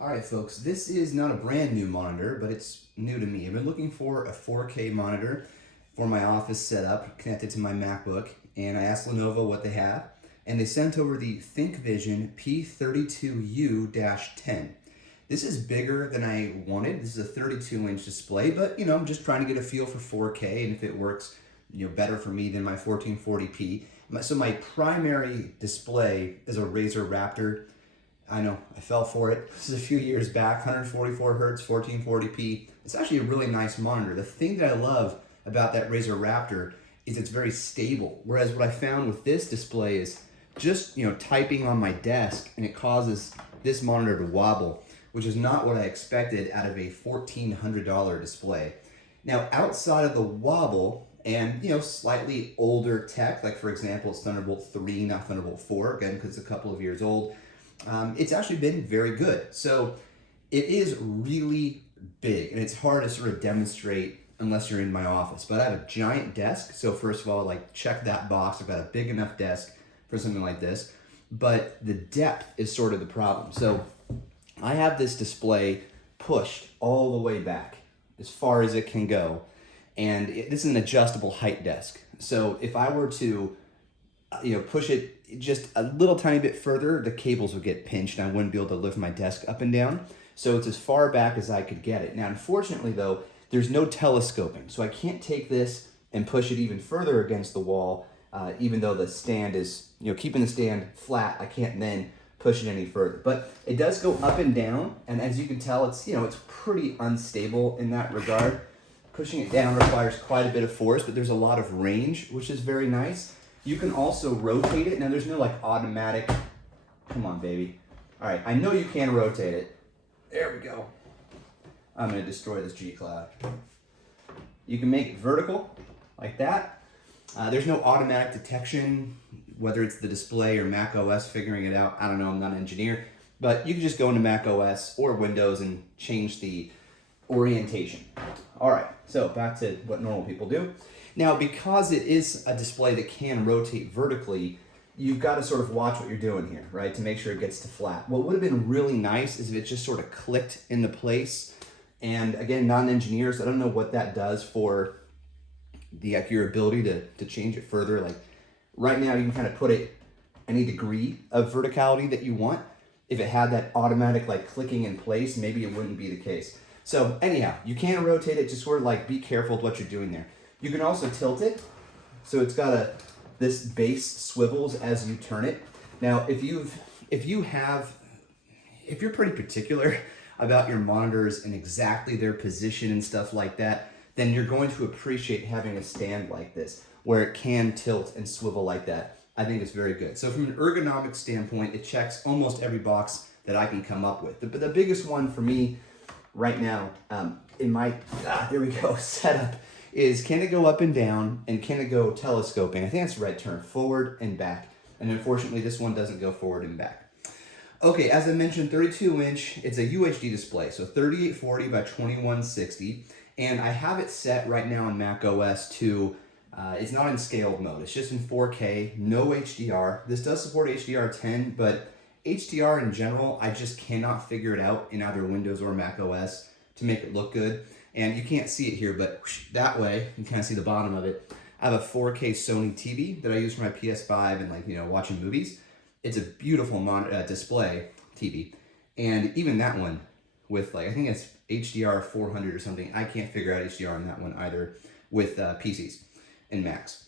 Alright folks, this is not a brand new monitor, but it's new to me. I've been looking for a 4K monitor for my office setup connected to my MacBook, and I asked Lenovo what they have, and they sent over the ThinkVision P32u-10. This is bigger than I wanted. This is a 32-inch display, but I'm just trying to get a feel for 4K, and if it works better for me than my 1440p. So my primary display is a Razer Raptor. I know, I fell for it. This is a few years back, 144 hertz, 1440p. It's actually a really nice monitor. The thing that I love about that Razer Raptor is it's very stable. Whereas what I found with this display is just, typing on my desk and it causes this monitor to wobble, which is not what I expected out of a $1,400 display. Now, outside of the wobble and, slightly older tech, like for example, it's Thunderbolt 3, not Thunderbolt 4, again, because it's a couple of years old, it's actually been very good. So it is really big, and it's hard to sort of demonstrate unless you're in my office. But I have a giant desk, so first of all, check that box. I've got a big enough desk for something like this. But the depth is sort of the problem. So I have this display pushed all the way back as far as it can go, and this is an adjustable height desk. So if I were to push it just a little tiny bit further, the cables would get pinched and I wouldn't be able to lift my desk up and down. So it's as far back as I could get it. Now, unfortunately though, there's no telescoping. So I can't take this and push it even further against the wall, even though the stand is, keeping the stand flat, I can't then push it any further. But it does go up and down, and as you can tell, it's, it's pretty unstable in that regard. Pushing it down requires quite a bit of force, but there's a lot of range, which is very nice. You can also rotate it. Now there's no automatic, come on baby. All right, I know you can rotate it. There we go. I'm gonna destroy this G-Cloud. You can make it vertical, like that. There's no automatic detection, whether it's the display or Mac OS figuring it out. I don't know, I'm not an engineer. But you can just go into Mac OS or Windows and change the orientation. All right, so back to what normal people do. Now, because it is a display that can rotate vertically, you've got to sort of watch what you're doing here, right, to make sure it gets to flat. What would have been really nice is if it just sort of clicked into place. And again, not an engineer, so I don't know what that does for your ability to change it further. Right now, you can kind of put it any degree of verticality that you want. If it had that automatic clicking in place, maybe it wouldn't be the case. So anyhow, you can rotate it, just sort of be careful with what you're doing there. You can also tilt it, so it's got this base swivels as you turn it. Now, if you're pretty particular about your monitors and exactly their position and stuff like that, then you're going to appreciate having a stand like this, where it can tilt and swivel like that. I think it's very good. So from an ergonomic standpoint, it checks almost every box that I can come up with. But the biggest one for me right now in my, there we go, setup, is can it go up and down, and can it go telescoping? I think that's the right term, forward and back. And unfortunately, this one doesn't go forward and back. Okay, as I mentioned, 32-inch, it's a UHD display, so 3840 by 2160. And I have it set right now on Mac OS to, it's not in scaled mode, it's just in 4K, no HDR. This does support HDR10, but HDR in general, I just cannot figure it out in either Windows or Mac OS to make it look good. And you can't see it here, but that way, you kind of see the bottom of it. I have a 4K Sony TV that I use for my PS5 and watching movies. It's a beautiful display TV. And even that one with I think it's HDR 400 or something. I can't figure out HDR on that one either with PCs and Macs.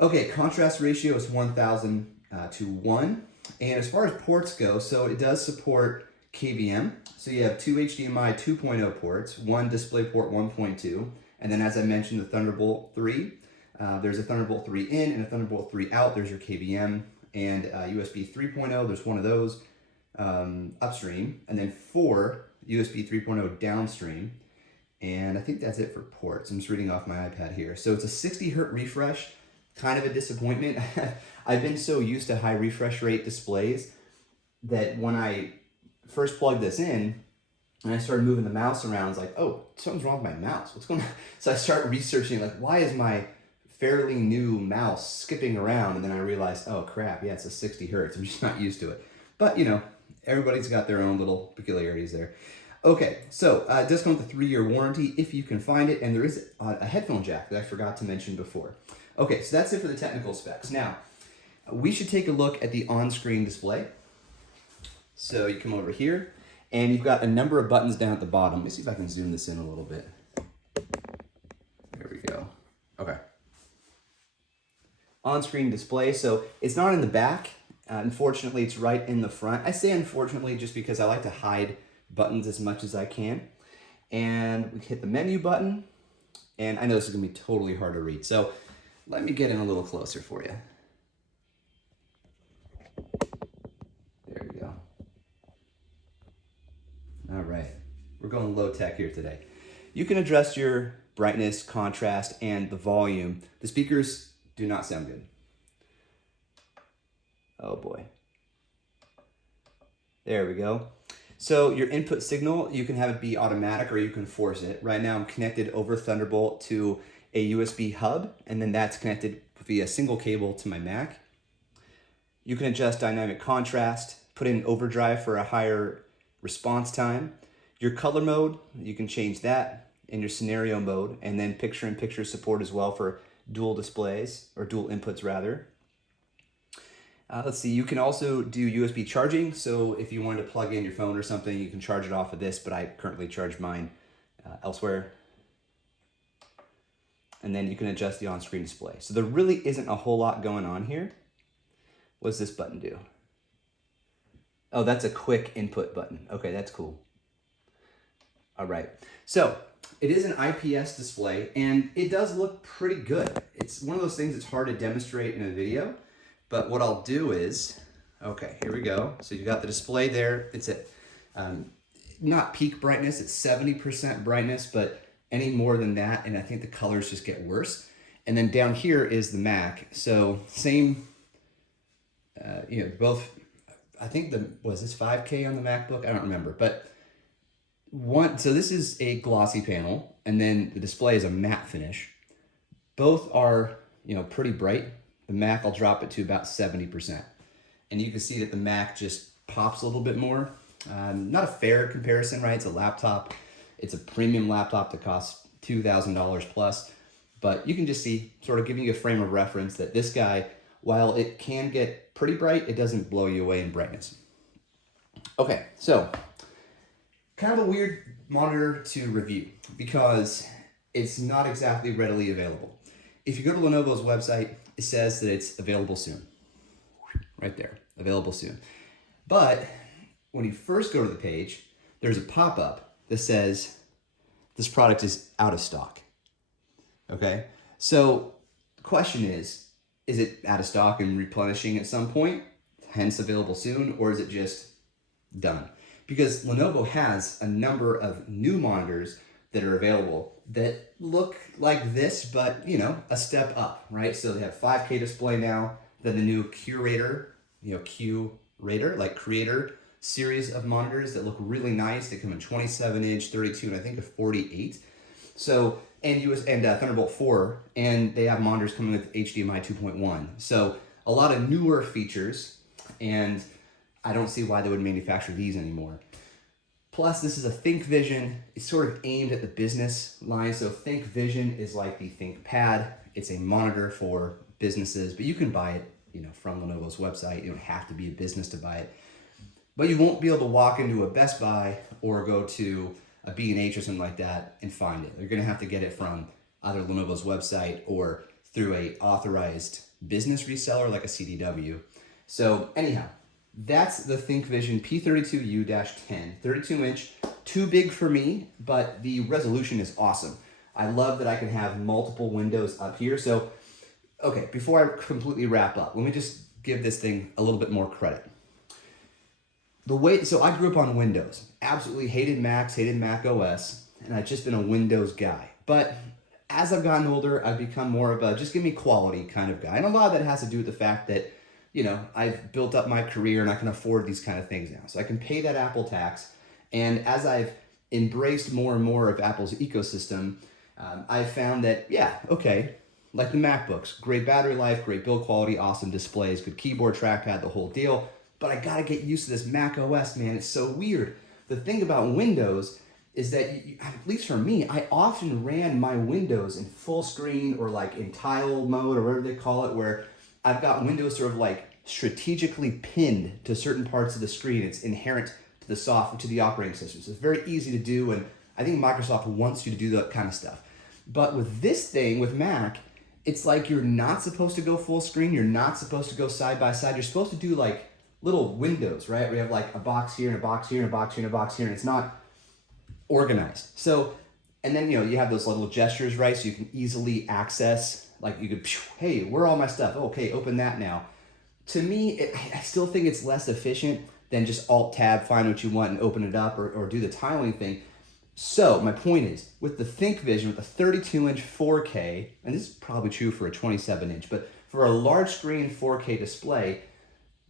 Okay, contrast ratio is 1000 to 1. And as far as ports go, so it does support KVM. So you have two HDMI 2.0 ports, one DisplayPort 1.2, and then as I mentioned, the Thunderbolt 3. There's a Thunderbolt 3 in and a Thunderbolt 3 out. There's your KVM, and USB 3.0. There's one of those upstream, and then 4 USB 3.0 downstream. And I think that's it for ports. I'm just reading off my iPad here. So it's a 60 hertz refresh, kind of a disappointment. I've been so used to high refresh rate displays that when I first plugged this in and I started moving the mouse around, I was like, oh, something's wrong with my mouse. What's going on? So I started researching, why is my fairly new mouse skipping around? And then I realized, oh crap, yeah, it's a 60 hertz. I'm just not used to it. But Everybody's got their own little peculiarities there. Okay, so it does come with a 3-year warranty if you can find it, and there is a headphone jack that I forgot to mention before. Okay, so that's it for the technical specs. Now, we should take a look at the on-screen display. So you come over here, and you've got a number of buttons down at the bottom. Let me see if I can zoom this in a little bit. There we go. Okay. On-screen display, so it's not in the back. Unfortunately, it's right in the front. I say unfortunately just because I like to hide buttons as much as I can. And we hit the menu button, and I know this is gonna be totally hard to read. So let me get in a little closer for you. There we go. All right, we're going low tech here today. You can adjust your brightness, contrast, and the volume. The speakers do not sound good. Oh boy. There we go. So your input signal, you can have it be automatic or you can force it. Right now I'm connected over Thunderbolt to a USB hub, and then that's connected via single cable to my Mac. You can adjust dynamic contrast, put in overdrive for a higher response time. Your color mode, you can change that in your scenario mode, and then picture-in-picture support as well for dual displays, or dual inputs rather. Let's see, you can also do USB charging, so if you wanted to plug in your phone or something, you can charge it off of this, but I currently charge mine elsewhere. And then you can adjust the on-screen display. So there really isn't a whole lot going on here. What does this button do? Oh, that's a quick input button. Okay, that's cool. All right, so it is an IPS display, and it does look pretty good. It's one of those things that's hard to demonstrate in a video, but what I'll do is, okay, here we go. So you've got the display there. It's at not peak brightness, it's 70% brightness, but any more than that, and I think the colors just get worse. And then down here is the Mac. So same, both, I think was this 5K on the MacBook? I don't remember, but so this is a glossy panel, and then the display is a matte finish. Both are, pretty bright. The Mac, I'll drop it to about 70%. And you can see that the Mac just pops a little bit more. Not a fair comparison, right? It's a laptop. It's a premium laptop that costs $2,000 plus. But you can just see, sort of giving you a frame of reference, that this guy, while it can get pretty bright, it doesn't blow you away in brightness. Okay, so kind of a weird monitor to review because it's not exactly readily available. If you go to Lenovo's website, it says that it's available soon. Right there, available soon. But when you first go to the page, there's a pop-up that says this product is out of stock. Okay, so the question is it out of stock and replenishing at some point, hence available soon, or is it just done? Because Lenovo has a number of new monitors that are available that look like this, but a step up, right? So they have 5K display now, then the new Curator, Q-Rator, like Creator series of monitors that look really nice. They come in 27-inch, 32, and I think a 48. So, and Thunderbolt 4, and they have monitors coming with HDMI 2.1. So a lot of newer features, and I don't see why they would manufacture these anymore. Plus, this is a ThinkVision. It's sort of aimed at the business line. So ThinkVision is like the ThinkPad. It's a monitor for businesses, but you can buy it, from Lenovo's website. You don't have to be a business to buy it. But you won't be able to walk into a Best Buy or go to a B&H or something like that and find it. You're gonna have to get it from either Lenovo's website or through a authorized business reseller like a CDW. So anyhow, that's the ThinkVision P32u-10, 32-inch, too big for me, but the resolution is awesome. I love that I can have multiple windows up here. So, okay, before I completely wrap up, let me just give this thing a little bit more credit. So I grew up on Windows, absolutely hated Macs, hated Mac OS, and I've just been a Windows guy. But as I've gotten older, I've become more of a just give me quality kind of guy. And a lot of that has to do with the fact that I've built up my career and I can afford these kind of things now. So I can pay that Apple tax. And as I've embraced more and more of Apple's ecosystem, I've found that, like the MacBooks, great battery life, great build quality, awesome displays, good keyboard, trackpad, the whole deal. but I gotta get used to this Mac OS, man. It's so weird. The thing about Windows is that, at least for me, I often ran my Windows in full screen or like in tile mode or whatever they call it, where I've got Windows sort of like strategically pinned to certain parts of the screen. It's inherent to the software, to the operating system. So it's very easy to do, and I think Microsoft wants you to do that kind of stuff. But with this thing, with Mac, it's like you're not supposed to go full screen. You're not supposed to go side by side. You're supposed to do like little windows, right? We have like a box here and a box here and a box here and a box here, and it's not organized. So, and then, you have those little gestures, right? So you can easily access, like you could, hey, where are all my stuff? Okay, open that now. To me, I still think it's less efficient than just Alt-Tab, find what you want and open it up, or do the tiling thing. So my point is, with the ThinkVision, with the 32-inch 4K, and this is probably true for a 27-inch, but for a large screen 4K display,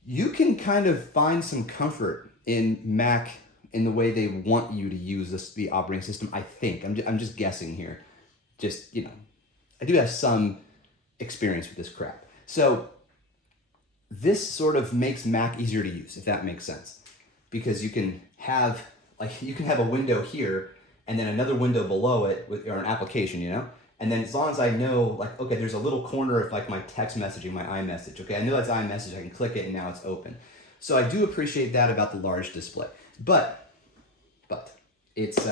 you can kind of find some comfort in Mac in the way they want you to use the operating system, I think. I'm just guessing here. Just, I do have some experience with this crap. So this sort of makes Mac easier to use, if that makes sense. Because you can have a window here and then another window below it or an application, And then as long as I know, like, okay, there's a little corner of like my text messaging, my iMessage. Okay, I know that's iMessage, I can click it and now it's open. So I do appreciate that about the large display. But it's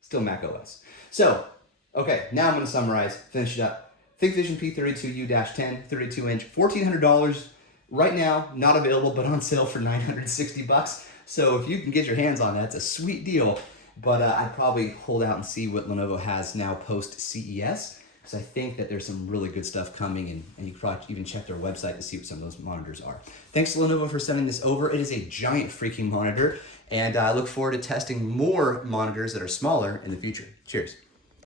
still Mac OS. So, okay, now I'm gonna summarize, finish it up. ThinkVision P32u-10, 32-inch, $1,400. Right now, not available, but on sale for $960. So if you can get your hands on that, it's a sweet deal. But I'd probably hold out and see what Lenovo has now post-CES, because I think that there's some really good stuff coming, and you could probably even check their website to see what some of those monitors are. Thanks to Lenovo for sending this over. It is a giant freaking monitor, and I look forward to testing more monitors that are smaller in the future. Cheers.